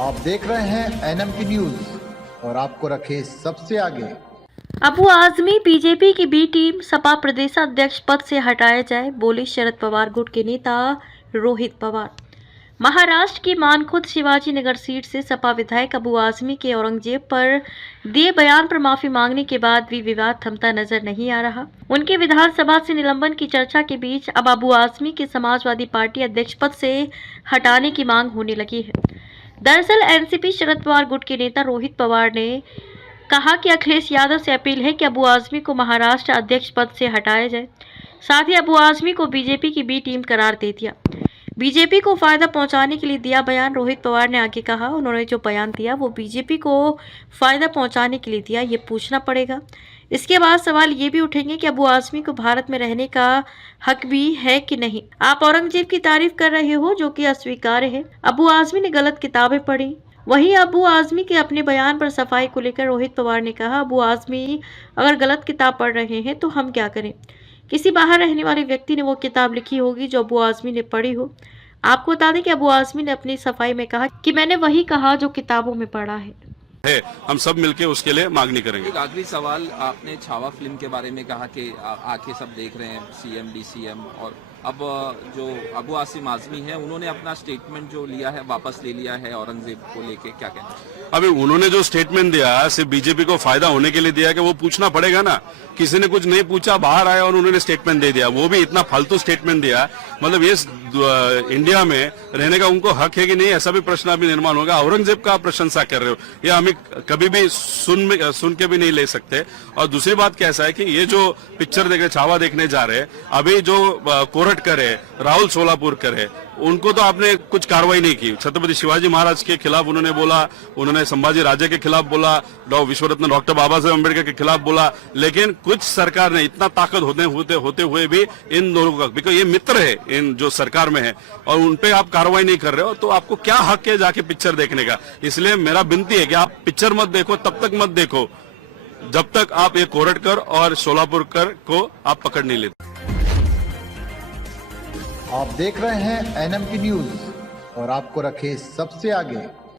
आप देख रहे हैं NMT न्यूज और आपको रखे सबसे आगे। अबू आजमी बीजेपी की बी टीम सपा प्रदेशाध्यक्ष पद से हटाया जाए, बोले शरद पवार गुट के नेता रोहित पवार। महाराष्ट्र की मानखुद शिवाजी नगर सीट से सपा विधायक अबू आजमी के औरंगजेब पर दिए बयान पर माफी मांगने के बाद भी विवाद थमता नजर नहीं आ रहा। उनके विधानसभा से निलंबन की चर्चा के बीच अब अबू आजमी के समाजवादी पार्टी अध्यक्ष पद से हटाने की मांग होने लगी है। दरअसल एनसीपी शरद पवार गुट के नेता रोहित पवार ने कहा कि अखिलेश यादव से अपील है कि अबू आजमी को महाराष्ट्र अध्यक्ष पद से हटाया जाए। साथ ही अबू आजमी को बीजेपी की बी टीम करार दे दिया। बीजेपी को फायदा पहुंचाने के लिए दिया बयान। रोहित पवार ने आगे कहा, उन्होंने जो बयान दिया वो बीजेपी को फायदा पहुंचाने के लिए दिया, ये पूछना पड़ेगा। इसके बाद सवाल ये भी उठेंगे कि अबू आजमी को भारत में रहने का हक भी है कि नहीं। आप औरंगजेब की तारीफ कर रहे हो, जो कि अस्वीकार्य है। अबू आजमी ने गलत किताबें पढ़ी। वहीं अबू आजमी के अपने बयान पर सफाई को लेकर रोहित पवार ने कहा, अबू आजमी अगर गलत किताब पढ़ रहे हैं तो हम क्या करें। किसी बाहर रहने वाले व्यक्ति ने वो किताब लिखी होगी जो अबू आजमी ने पढ़ी हो। आपको बता दें कि अबू आजमी ने अपनी सफाई में कहा कि मैंने वही कहा जो किताबों में पढ़ा है। हम सब मिलके उसके लिए मांगनी करेंगे। एक आखिरी सवाल, आपने छावा फिल्म के बारे में कहा कि आके सब देख रहे हैं, सीएम डीसीएम, और अब जो अबू आसिम आजमी है उन्होंने अपना स्टेटमेंट जो लिया है वापस ले लिया है औरंगजेब को लेके, क्या कहना है? अभी उन्होंने जो स्टेटमेंट दिया सिर्फ बीजेपी को फायदा होने के लिए दिया कि वो पूछना पड़ेगा ना। किसी ने कुछ नहीं पूछा, बाहर आया और उन्होंने स्टेटमेंट दे दिया, वो भी इतना फालतू स्टेटमेंट दिया। मतलब ये इंडिया में रहने का उनको हक है कि नहीं, ऐसा भी प्रश्न अभी निर्माण होगा। औरंगजेब का प्रशंसा कर रहे हो, ये हमें कभी भी सुन के भी नहीं ले सकते। और दूसरी बात कैसा है कि ये जो पिक्चर देख रहे, छावा देखने जा रहे हैं, अभी जो कोरट करे, राहुल सोलापुर करे, उनको तो आपने कुछ कार्रवाई नहीं की। छत्रपति शिवाजी महाराज के खिलाफ उन्होंने बोला, उन्होंने संभाजी राजे के खिलाफ बोला, विश्वरत्न डॉक्टर बाबा साहेब अम्बेडकर के खिलाफ बोला, लेकिन कुछ सरकार ने इतना ताकत होते हुए भी इन दोनों का, बिकॉज ये मित्र है इन जो सरकार में है, और उनपे आप कार्रवाई नहीं कर रहे हो, तो आपको क्या हक है जाके पिक्चर देखने का। इसलिए मेरा विनती है कि आप पिक्चर मत देखो, तब तक मत देखो जब तक आप ये कोरटकर और सोलापुरकर को आप पकड़ नहीं लेते। आप देख रहे हैं NMT न्यूज और आपको रखे सबसे आगे।